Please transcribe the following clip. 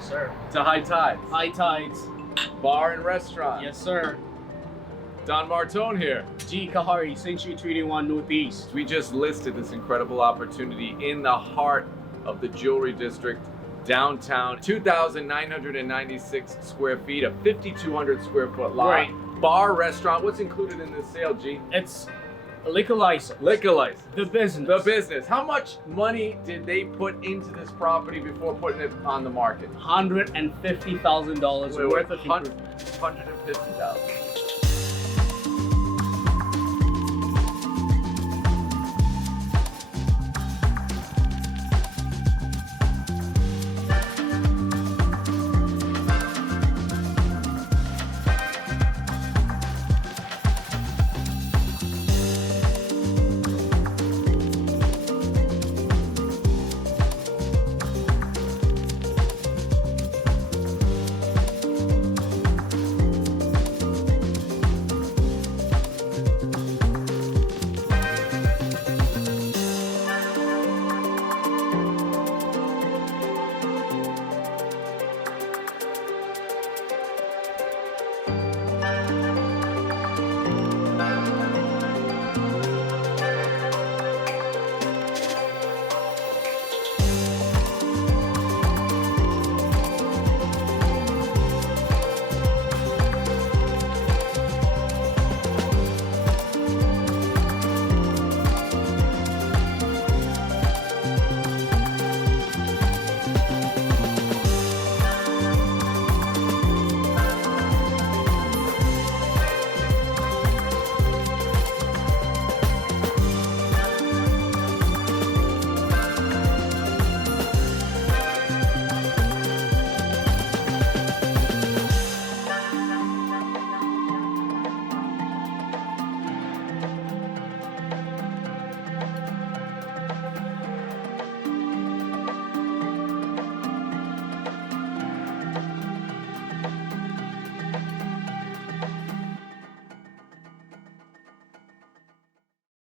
Yes, sir. To High Tides. High Tides. Bar and restaurant. Yes, sir. Don Martone here. G. Kahari, Century 381 Northeast. We just listed this incredible opportunity in the heart of the jewelry district, downtown. 2,996 square feet, a 5,200 square foot lot. Right. Bar, restaurant. What's included in this sale, G? It's a liquor license. Liquor license. The business. The business. How much money did they put into this property before putting it on the market? $150,000 worth of improvement. $150,000.